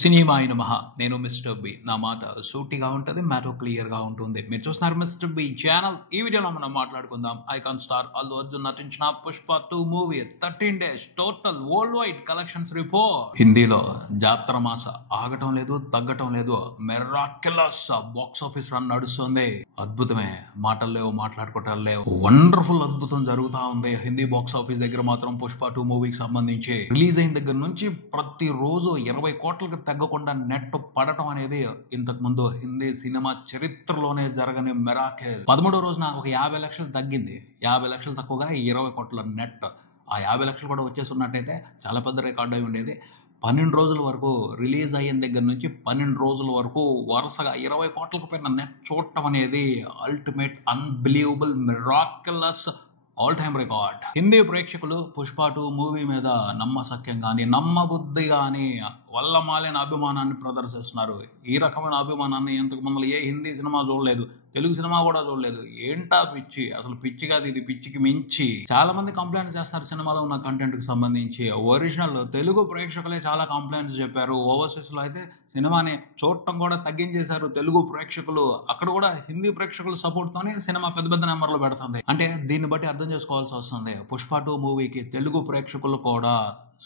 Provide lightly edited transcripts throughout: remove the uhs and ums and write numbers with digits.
సినిమాయ నమః. నేను mister B. నా మాట సూటిగా ఉంటది. మ్యాటర్ క్లియర్‌గా ఉంటుంది. మీరు చూస్తున్నారు మిస్టర్ బి ఛానల్. ఈ వీడియోలో మనం మాట్లాడుకుందాం ఐకాన్ స్టార్ అల్లు అర్జున్ నటించిన 'Pushpa 2' movie 13 days total world wide collections report. హిందీలో జాతర మాస ఆగటం లేదు, తగ్గటం లేదు. మిరాక్యులస్ బాక్స్ ఆఫీస్ రన్ నడుస్తుంది. అద్భుతమే. మాటలు లేవు, మాట్లాడుకోవటాలు లేవు. వండర్ఫుల్ అద్భుతం జరుగుతా ఉంది హిందీ బాక్స్ ఆఫీస్ దగ్గర మాత్రం 'పుష్ప 2' మూవీకి సంబంధించి. రిలీజ్ అయిన దగ్గర నుంచి ప్రతిరోజు 20 కోట్లకు తగ్గకుండా నెట్ పడటం అనేది ఇంతకు ముందు హిందీ సినిమా చరిత్రలోనే జరగని మిరాకిల్. 13వ రోజున ఒక 50 లక్షలు తగ్గింది. 50 లక్షలు తక్కువగా 20 కోట్ల నెట్. ఆ 50 లక్షలు కూడా వచ్చేసి ఉన్నట్టయితే చాలా పెద్ద రికార్డ్ అయి ఉండేది. 12 రోజుల వరకు రిలీజ్ అయిన దగ్గర నుంచి 12 రోజుల వరకు వరుసగా 20 కోట్లకు పైన నెట్ చూడటం అనేది ultimate, unbelievable, miraculous, all time record. Hindi ప్రేక్షకులు 'పుష్ప 2' మూవీ మీద నమ్మశక్యం కానీ, నమ్మబుద్ధి కానీ వల్లమాలిన అభిమానాన్ని ప్రదర్శిస్తున్నారు. ఈ రకమైన అభిమానాన్ని ఇంతకు ముందు ఏ హిందీ సినిమా చూడలేదు, తెలుగు సినిమా కూడా చూడలేదు. ఏంటా పిచ్చి, అసలు పిచ్చి కాదు ఇది, పిచ్చికి మించి. చాలా మంది కంప్లైంట్స్ చేస్తారు సినిమాలో ఉన్న కంటెంట్ కి సంబంధించి. ఒరిజినల్ తెలుగు ప్రేక్షకులే చాలా కంప్లైంట్స్ చెప్పారు. ఓవర్సీస్ లో అయితే సినిమాని చూడటం కూడా తగ్గించేశారు తెలుగు ప్రేక్షకులు. అక్కడ కూడా హిందీ ప్రేక్షకుల సపోర్ట్ తోనే సినిమా పెద్ద పెద్ద నెంబర్లు పెడుతుంది. అంటే దీన్ని బట్టి అర్థం చేసుకోవాల్సి వస్తుంది, 'పుష్ప 2' మూవీకి తెలుగు ప్రేక్షకులు కూడా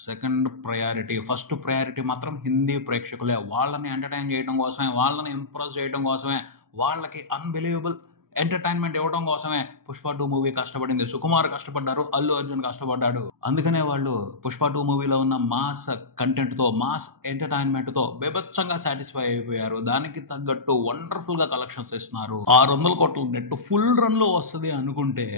సెకండ్ ప్రయారిటీ. ఫస్ట్ ప్రయారిటీ మాత్రం హిందీ ప్రేక్షకులే. వాళ్ళని ఎంటర్టైన్ చేయడం కోసమే, వాళ్ళని ఇంప్రెస్ చేయడం కోసమే, వాళ్ళకి అన్బిలీవబుల్ ఎంటర్టైన్మెంట్ ఇవ్వడం కోసమే 'పుష్ప 2' మూవీ కష్టపడింది. సుకుమార్ కష్టపడ్డారు, అల్లు అర్జున్ కష్టపడ్డాడు. అందుకనే వాళ్ళు 'పుష్ప 2' మూవీలో ఉన్న మాస్ కంటెంట్ తో, మాస్ ఎంటర్టైన్మెంట్ తో బేభత్సంగా సాటిస్ఫై అయిపోయారు. దానికి తగ్గట్టు వండర్ఫుల్ గా కలెక్షన్స్ ఇస్తున్నారు. 600 కోట్ల నెట్ ఫుల్ రన్ లో వస్తుంది అనుకుంటే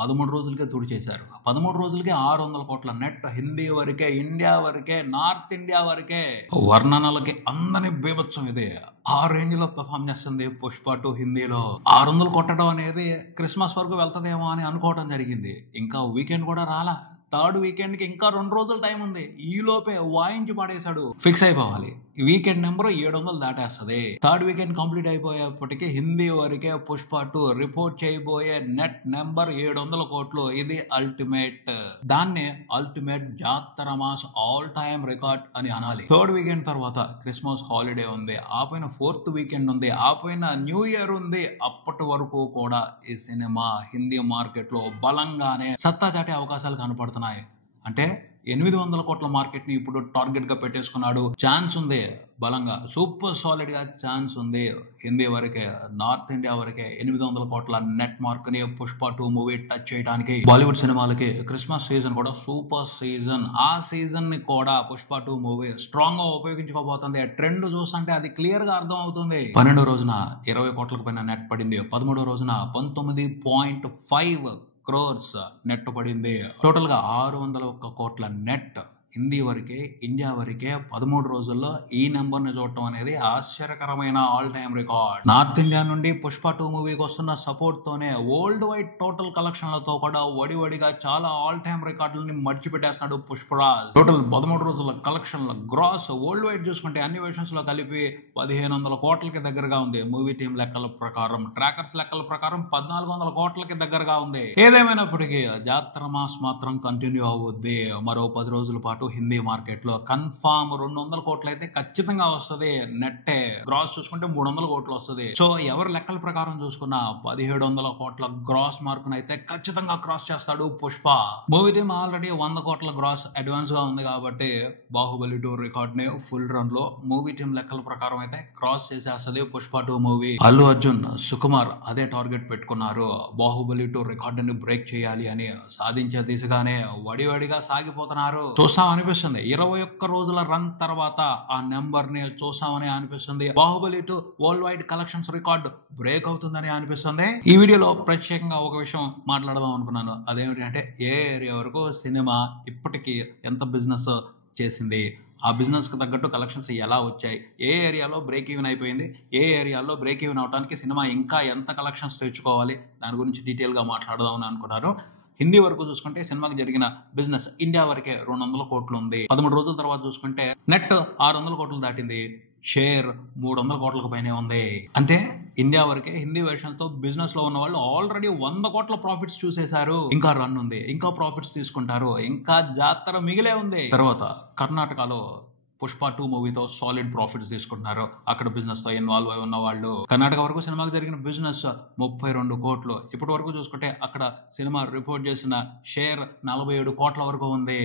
13 రోజులకే తుడిచేశారు. 13 రోజులకే 600 కోట్ల నెట్. హిందీ వరకే, ఇండియా వరకే, నార్త్ ఇండియా వరకే. వర్ణనలకి అందని బీభత్సం ఇది. ఆ రేంజ్ లో పెర్ఫామ్ చేస్తుంది 'పుష్ప 2' హిందీలో. 600 కొట్టడం అనేది క్రిస్మస్ వరకు వెళ్తదేమో అని అనుకోవడం జరిగింది. ఇంకా వీకెండ్ కూడా రాలా. థర్డ్ వీకెండ్ కి ఇంకా 2 రోజులు టైం ఉంది. ఈ లోపే వాయించి పడేశాడు. ఫిక్స్ అయిపోవాలి, వీకెండ్ నెంబర్ 700 దాటేస్తుంది. థర్డ్ వీకెండ్ కంప్లీట్ అయిపోయేప్పటికీ హిందీ వరకే 'పుష్ప 2' రిపోర్ట్ చేయబోయే నెట్ నెంబర్ 700 కోట్లు. ఇది అల్టిమేట్. దాన్నే అల్టిమేట్ జాతర మాస్ ఆల్ టైమ్ రికార్డ్ అని అనాలి. థర్డ్ వీకెండ్ తర్వాత క్రిస్మస్ హాలిడే ఉంది, ఆపైన ఫోర్త్ వీకెండ్ ఉంది, ఆపైన న్యూ ఇయర్ ఉంది. అప్పటి వరకు కూడా ఈ సినిమా హిందీ మార్కెట్ లో బలంగానే సత్తా చాటే అవకాశాలు కనపడుతున్నాయి. అంటే 800 కోట్ల మార్కెట్ ని ఇప్పుడు టార్గెట్ గా పెట్టేసుకున్నాడు. ఛాన్స్ ఉంది బలంగా, సూపర్ సాలిడ్ గా ఛాన్స్ ఉంది. హిందీ వరకే, నార్త్ ఇండియా వరకే 800 కోట్ల నెట్ మార్క్ ని 'పుష్ప 2' మూవీ టచ్ చేయడానికి. బాలీవుడ్ సినిమాలకి క్రిస్మస్ సీజన్ కూడా సూపర్ సీజన్. ఆ సీజన్ ని కూడా 'పుష్ప 2' మూవీ స్ట్రాంగ్ గా ఉపయోగించుకోబోతుంది. ట్రెండ్ చూస్తుంటే అది క్లియర్ గా అర్థం అవుతుంది. 12వ రోజున 20 కోట్లకు పైన నెట్ పడింది. 13వ రోజున 19.5 క్రోర్స్ నెట్ పడింది. టోటల్ గా 601 కోట్ల నెట్. హిందీ వరకే, ఇండియా వరకే 13 రోజుల్లో ఈ నెంబర్ ని చూడటం అనేది ఆశ్చర్యకరమైన all time record. North India నుండి 'పుష్ప 2' మూవీకి వస్తున్న సపోర్ట్ తోనే వరల్డ్ వైడ్ టోటల్ కలెక్షన్లతో కూడా వడివడిగా చాలా ఆల్ టైమ్ రికార్డులని మర్చిపెట్టేస్తున్నాడు పుష్పరాజ్. టోటల్ 13 రోజుల కలెక్షన్ల గ్రాస్ వరల్డ్ వైడ్ చూసుకుంటే అన్ని వెర్షన్స్ లో కలిపి 1500 కోట్లకి దగ్గరగా ఉంది. మూవీ టీం లెక్కల ప్రకారం, ట్రాకర్స్ లెక్కల ప్రకారం 1400 కోట్లకి దగ్గరగా ఉంది. ఏదేమైనప్పటికీ జాతర మాస్ మాత్రం కంటిన్యూ అవుద్ది. మరో 10 రోజుల పాటు హిందీ మార్కెట్ లో కన్ఫామ్ 200 కోట్లు అయితే ఖచ్చితంగా వస్తుంది. నెట్టే గ్రాస్ చూసుకుంటే 300 కోట్లు వస్తుంది. సో ఎవరి లెక్కల ప్రకారం చూసుకున్నా 1700 కోట్ల గ్రాస్ మార్క్ అయితే ఖచ్చితంగా క్రాస్ చేస్తాడు పుష్ప. మూవీ టీమ్ ఆల్రెడీ 100 కోట్ల గ్రాస్ అడ్వాన్స్ గా ఉంది కాబట్టి బాహుబలి 2 రికార్డ్ ని ఫుల్ రన్ లో మూవీ టీమ్ లెక్కల ప్రకారం అయితే క్రాస్ చేసేస్తుంది 'పుష్ప 2' మూవీ. అల్లు అర్జున్, సుకుమార్ అదే టార్గెట్ పెట్టుకున్నారు. బాహుబలి 2 రికార్డ్ ని బ్రేక్ చేయాలి అని సాధించే దిశగానే వడివడిగా సాగిపోతున్నారు. చూస్తాం అనిపిస్తుంది. 21 రోజుల రన్ తర్వాత ఆ నెంబర్ ని చూసామని అనిపిస్తుంది. Baahubali 2 world wide collections record break అవుతుందని అనిపిస్తుంది. ఈ వీడియోలో ప్రత్యేకంగా ఒక విషయం మాట్లాడదాం అనుకున్నాను. అదేమిటంటే ఏ ఏరియా వరకు సినిమా ఇప్పటికీ ఎంత బిజినెస్ చేసింది, ఆ బిజినెస్ కి తగ్గట్టు కలెక్షన్స్ ఎలా వచ్చాయి, ఏ ఏరియాలో బ్రేక్ ఈవెన్ అయిపోయింది, ఏ ఏరియాలో బ్రేక్ ఈవెన్ అవడానికి సినిమా ఇంకా ఎంత కలెక్షన్స్ తెచ్చుకోవాలి, దాని గురించి డీటెయిల్ గా మాట్లాడదామని అనుకున్నారు. హిందీ వరకు చూసుకుంటే సినిమాకి జరిగిన బిజినెస్ ఇండియా వరకే 200 కోట్లు ఉంది. 13 రోజుల తర్వాత చూసుకుంటే నెట్ 600 కోట్లు దాటింది. షేర్ 300 కోట్లకు పైనే ఉంది. అంటే ఇండియా వరకే హిందీ వెర్షన్ తో బిజినెస్ లో ఉన్న వాళ్ళు ఆల్రెడీ 100 కోట్ల ప్రాఫిట్స్ చూసేశారు. ఇంకా రన్ ఉంది, ఇంకా ప్రాఫిట్స్ తీసుకుంటారు, ఇంకా జాతర మిగిలే ఉంది. తర్వాత కర్ణాటకలో పుష్ప 2 మూవీతో సాలిడ్ ప్రాఫిట్స్ తీసుకుంటున్నారు. అక్కడ బిజినెస్ తో ఇన్వాల్వ్ అయి ఉన్న వాళ్ళు. కర్ణాటక వరకు సినిమాకి జరిగిన బిజినెస్ 32 కోట్లు. ఇప్పటి వరకు చూసుకుంటే అక్కడ సినిమా రిపోర్ట్ చేసిన షేర్ 47 కోట్ల వరకు ఉంది.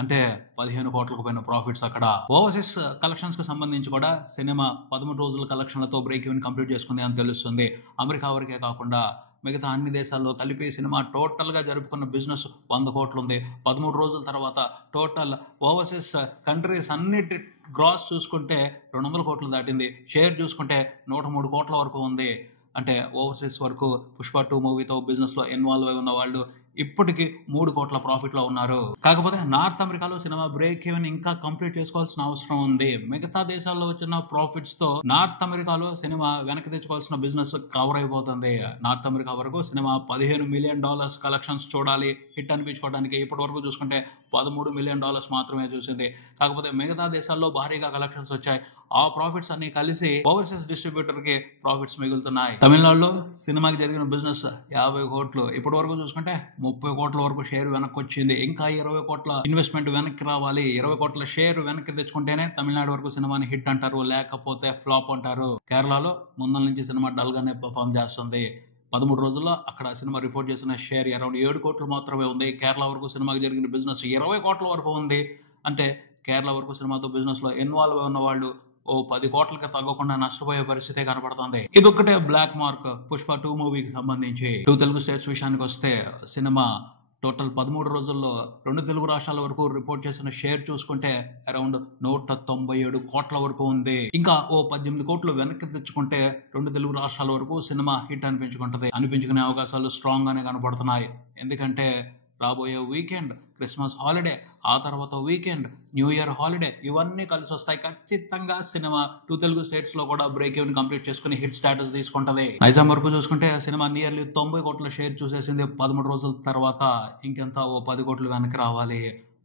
అంటే 15 కోట్లకు పైన ప్రాఫిట్స్ అక్కడ. ఓవర్సీస్ కలెక్షన్స్ కి సంబంధించి కూడా సినిమా 13 రోజుల కలెక్షన్లతో బ్రేక్ ఈవెన్ కంప్లీట్ చేసుకుంది అని తెలుస్తుంది. అమెరికా వరకే కాకుండా మిగతా అన్ని దేశాల్లో కలిపి సినిమా టోటల్ గా జరుపుకున్న బిజినెస్ 100 కోట్లు ఉంది. 13 రోజుల తర్వాత టోటల్ ఓవర్సీస్ కంట్రీస్ అన్నిటి గ్రాస్ చూసుకుంటే 200 కోట్లు దాటింది. షేర్ చూసుకుంటే 103 కోట్ల వరకు ఉంది. అంటే ఓవర్సీస్ వరకు పుష్ప 2 మూవీతో బిజినెస్ లో ఇన్వాల్వ్ అయి ఉన్న వాళ్ళు ఇప్పటికి 3 కోట్ల ప్రాఫిట్ లో ఉన్నారు. కాకపోతే నార్త్ అమెరికాలో సినిమా బ్రేక్ ఈవెన్ ఇంకా కంప్లీట్ చేసుకోవాల్సిన అవసరం ఉంది. మిగతా దేశాల్లో వచ్చిన ప్రాఫిట్స్ తో నార్త్ అమెరికాలో సినిమా వెనక్కి తెచ్చుకోవాల్సిన బిజినెస్ కవర్ అయిపోతుంది. నార్త్ అమెరికా వరకు సినిమా $15 మిలియన్ కలెక్షన్స్ చూడాలి హిట్ అనిపించుకోవడానికి. ఇప్పటి వరకు చూసుకుంటే $13 మిలియన్ మాత్రమే చూసింది. కాకపోతే మిగతా దేశాల్లో భారీగా కలెక్షన్స్ వచ్చాయి. ఆ ప్రాఫిట్స్ అన్ని కలిసి ఓవర్సీస్ డిస్ట్రిబ్యూటర్ కి ప్రాఫిట్స్ మిగులుతున్నాయి. తమిళనాడులో సినిమాకి జరిగిన బిజినెస్ 50 కోట్లు. ఇప్పటి వరకు చూసుకుంటే 30 కోట్ల వరకు షేర్ వెనక్కి వచ్చింది. ఇంకా 20 కోట్ల ఇన్వెస్ట్మెంట్ వెనక్కి రావాలి. 20 కోట్ల షేర్ వెనక్కి తెచ్చుకుంటేనే తమిళనాడు వరకు సినిమాని హిట్ అంటారు, లేకపోతే ఫ్లాప్ అంటారు. కేరళలో ముందల నుంచి సినిమా డల్ గానే పర్ఫామ్ చేస్తుంది. 13 రోజుల్లో అక్కడ సినిమా రిపోర్ట్ చేసిన షేర్ అరౌండ్ 7 కోట్లు మాత్రమే ఉంది. కేరళ వరకు సినిమాకి జరిగిన బిజినెస్ 20 కోట్ల వరకు ఉంది. అంటే కేరళ వరకు సినిమాతో బిజినెస్ లో ఇన్వాల్వ్ అయి ఉన్న వాళ్ళు 10 కోట్లకి తగ్గకుండా నష్టపోయే పరిస్థితే కనపడుతుంది. ఇదొక్కటే బ్లాక్ మార్క్ పుష్ప 2 మూవీకి సంబంధించి. 2 తెలుగు స్టేట్స్ విషయానికి వస్తే సినిమా టోటల్ 13 రోజుల్లో 2 తెలుగు రాష్ట్రాల వరకు రిపోర్ట్ చేసిన షేర్ చూసుకుంటే అరౌండ్ 197 కోట్ల వరకు ఉంది. ఇంకా 18 కోట్లు వెనక్కి తెచ్చుకుంటే 2 తెలుగు రాష్ట్రాల వరకు సినిమా హిట్ అనిపించుకునే అవకాశాలు స్ట్రాంగ్ గానే కనపడుతున్నాయి. ఎందుకంటే రాబోయే వీకెండ్ క్రిస్మస్ హాలిడే, ఆ తర్వాత వీకెండ్ న్యూ ఇయర్ హాలిడే, ఇవన్నీ కలిసి వస్తాయి. ఖచ్చితంగా సినిమా 2 తెలుగు స్టేట్స్ లో కూడా బ్రేక్ ఈవెన్ కంప్లీట్ చేసుకుని హిట్ స్టేటస్ తీసుకుంటది. నైజాం వరకు చూసుకుంటే సినిమా నియర్లీ 90 కోట్ల షేర్ చూసేసింది 13 రోజుల తర్వాత. ఇంకెంత 10 కోట్లు వెనక్కి రావాలి.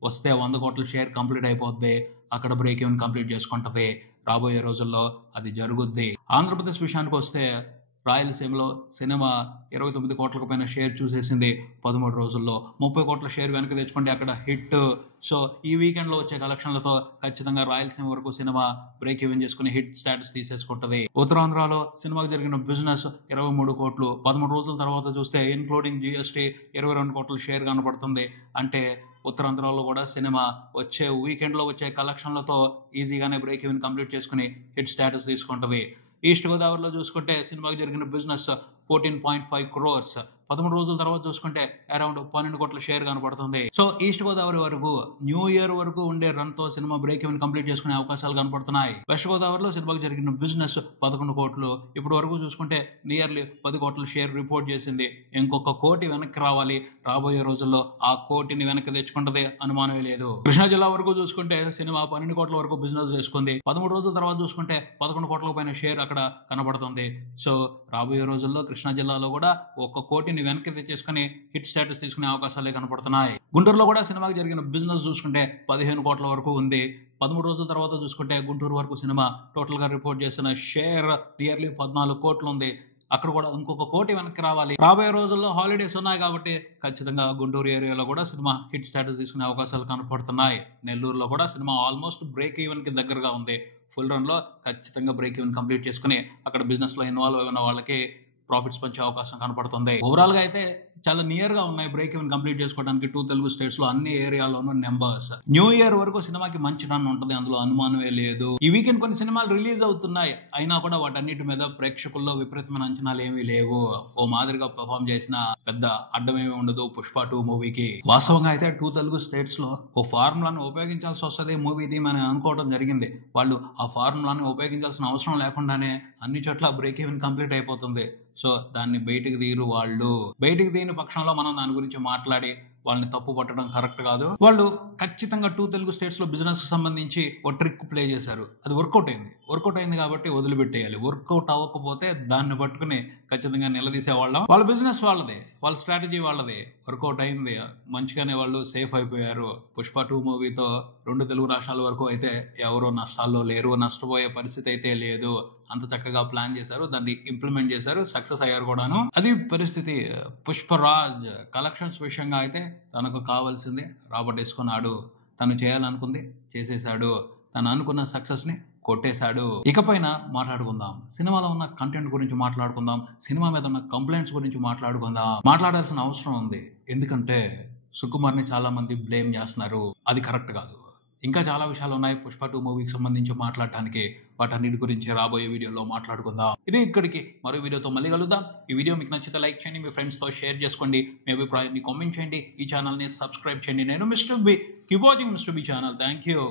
వస్తే 100 కోట్ల షేర్ కంప్లీట్ అయిపోద్ది. అక్కడ బ్రేక్ ఈవెన్ కంప్లీట్ చేసుకుంటది. రాబోయే రోజుల్లో అది జరుగుద్ది. ఆంధ్రప్రదేశ్ విషయానికి వస్తే రాయలసీమలో సినిమా 29 కోట్లకు పైన షేర్ చూసేసింది 13 రోజుల్లో. 30 కోట్ల షేర్ వెనక్కి తెచ్చుకుంటే అక్కడ హిట్. సో ఈ వీకెండ్ లో వచ్చే కలెక్షన్లతో ఖచ్చితంగా రాయలసీమ వరకు సినిమా బ్రేక్ ఈవెన్ చేసుకుని హిట్ స్టేటస్ తీసేసుకుంటది. ఉత్తరాంధ్రలో సినిమాకి జరిగిన బిజినెస్ 23 కోట్లు. 13 రోజుల తర్వాత చూస్తే ఇన్క్లూడింగ్ జిఎస్టీ 22 కోట్ల షేర్ కనపడుతుంది. అంటే ఉత్తరాంధ్రలో కూడా సినిమా వచ్చే వీకెండ్ లో వచ్చే కలెక్షన్లతో ఈజీగానే బ్రేక్ ఈవెన్ కంప్లీట్ చేసుకుని హిట్ స్టేటస్ తీసుకుంటది. ఈస్ట్ గోదావరిలో చూసుకుంటే సినిమాకి జరిగిన బిజినెస్ 14.5 crores. 13 రోజుల తర్వాత చూసుకుంటే అరౌండ్ 12 కోట్ల షేర్ కనపడుతుంది. సో ఈస్ట్ గోదావరి వరకు న్యూ ఇయర్ వరకు ఉండే రన్ తో సినిమా బ్రేక్ ఈవెన్ కంప్లీట్ చేసుకునే అవకాశాలు కనపడుతున్నాయి. వెస్ట్ గోదావరిలో సినిమాకి జరిగిన బిజినెస్ 11 కోట్లు. ఇప్పటి వరకు చూసుకుంటే నియర్లీ 10 కోట్ల షేర్ రిపోర్ట్ చేసింది. ఇంకొక కోటి వెనక్కి రావాలి. రాబోయే రోజుల్లో ఆ కోటిని వెనక్కి తెచ్చుకుంటది, అనుమానమే లేదు. కృష్ణా జిల్లా వరకు చూసుకుంటే సినిమా 12 కోట్ల వరకు బిజినెస్ చేసుకుంది. 13 రోజుల తర్వాత చూసుకుంటే 11 కోట్ల పైన షేర్ అక్కడ కనపడుతుంది. సో రాబోయే రోజుల్లో కృష్ణా జిల్లాలో కూడా 1 కోటిని వెనక్కి తెచ్చేసుకుని హిట్ స్టేటస్ తీసుకునే అవకాశాలే కనపడుతున్నాయి. గుంటూరులో కూడా సినిమాకి జరిగిన బిజినెస్ చూసుకుంటే 15 కోట్ల వరకు ఉంది. 13 రోజుల తర్వాత చూసుకుంటే గుంటూరు వరకు సినిమా టోటల్ గా రిపోర్ట్ చేసిన షేర్ నియర్లీ 14 కోట్లు ఉంది. అక్కడ కూడా ఇంకొక కోటి వెనక్కి రావాలి. రాబోయే రోజుల్లో హాలిడేస్ ఉన్నాయి కాబట్టి ఖచ్చితంగా గుంటూరు ఏరియాలో కూడా సినిమా హిట్ స్టేటస్ తీసుకునే అవకాశాలు కనపడుతున్నాయి. నెల్లూరులో కూడా సినిమా ఆల్మోస్ట్ బ్రేక్ ఈవెన్ కి దగ్గరగా ఉంది. ఫుల్ రన్ లో ఖచ్చితంగా బ్రేక్ ఈవెన్ కంప్లీట్ చేసుకుని అక్కడ బిజినెస్ లో ఇన్వాల్వ్ అయిన వాళ్ళకి ప్రాఫిట్స్ పంచే అవకాశం కనపడుతుంది. ఓవరాల్ గా అయితే చాలా నియర్ గా ఉన్నాయి బ్రేక్ ఈవెన్ కంప్లీట్ చేసుకోవడానికి 2 తెలుగు స్టేట్స్ లో అన్ని ఏరియాల్లోనూ నెంబర్స్. న్యూ ఇయర్ వరకు సినిమాకి మంచి రన్ ఉంటుంది, అందులో అనుమానమే లేదు. ఈ వీకెండ్ కొన్ని సినిమాలు రిలీజ్ అవుతున్నాయి, అయినా కూడా వాటన్నిటి మీద ప్రేక్షకుల్లో విపరీతమైన అంచనాలు ఏమీ లేవు. ఓ మాదిరిగా పర్ఫామ్ చేసిన పెద్ద అడ్డమేమి ఉండదు పుష్ప 2 మూవీకి. వాస్తవంగా అయితే 2 తెలుగు స్టేట్స్ లో ఓ ఫార్ములాను ఉపయోగించాల్సి వస్తుంది మూవీది మనం అనుకోవడం జరిగింది. వాళ్ళు ఆ ఫార్ములాని ఉపయోగించాల్సిన అవసరం లేకుండానే అన్ని చోట్ల బ్రేక్ ఈవెన్ కంప్లీట్ అయిపోతుంది. సో దాన్ని బయటికి తీరు వాళ్ళు. బయటికి తీయని పక్షంలో మనం దాని గురించి మాట్లాడి వాళ్ళని తప్పు పట్టడం కరెక్ట్ కాదు. వాళ్ళు ఖచ్చితంగా 2 తెలుగు స్టేట్స్ లో బిజినెస్ కి సంబంధించి ఒక ట్రిక్ ప్లే చేశారు. అది వర్కౌట్ అయింది కాబట్టి వదిలిపెట్టేయాలి. వర్కౌట్ అవ్వకపోతే దాన్ని పట్టుకుని ఖచ్చితంగా నిలదీసేవాళ్ళం. వాళ్ళ బిజినెస్ వాళ్ళదే, వాళ్ళ స్ట్రాటజీ వాళ్ళదే. వర్కౌట్ అయింది, మంచిగానే వాళ్ళు సేఫ్ అయిపోయారు. పుష్ప 2 మూవీతో 2 తెలుగు రాష్ట్రాల వరకు అయితే ఎవరో నష్టాల్లో లేరు, నష్టపోయే పరిస్థితి అయితే లేదు. అంత చక్కగా ప్లాన్ చేశారు, దాన్ని ఇంప్లిమెంట్ చేశారు, సక్సెస్ అయ్యారు కూడాను. అది పరిస్థితి. పుష్పరాజ్ కలెక్షన్స్ విషయంగా అయితే తనకు కావాల్సింది రాబట్టేసుకున్నాడు. తను చేయాలనుకుంది చేసేసాడు. తను అనుకున్న సక్సెస్ని కొట్టేశాడు. ఇకపైన మాట్లాడుకుందాం, సినిమాలో ఉన్న కంటెంట్ గురించి మాట్లాడుకుందాం, సినిమా మీద ఉన్న కంప్లైంట్స్ గురించి మాట్లాడుకుందాం. మాట్లాడాల్సిన అవసరం ఉంది, ఎందుకంటే సుకుమార్ని చాలా మంది బ్లేమ్ చేస్తున్నారు, అది కరెక్ట్ కాదు. ఇంకా చాలా విషయాలు ఉన్నాయి పుష్ప 2 మూవీకి సంబంధించి మాట్లాడటానికి. వాటన్నిటి గురించి రాబోయే వీడియోలో మాట్లాడుకుందాం. ఇది ఇక్కడికి మరో వీడియోతో మళ్ళీ కలుద్దాం. ఈ వీడియో మీకు నచ్చితే లైక్ చేయండి, మీ ఫ్రెండ్స్తో షేర్ చేసుకోండి, మీ అభిప్రాయాన్ని కామెంట్ చేయండి, ఈ ఛానల్ని సబ్స్క్రైబ్ చేయండి. నేను mister B, keep watching mister B channel. Thank you.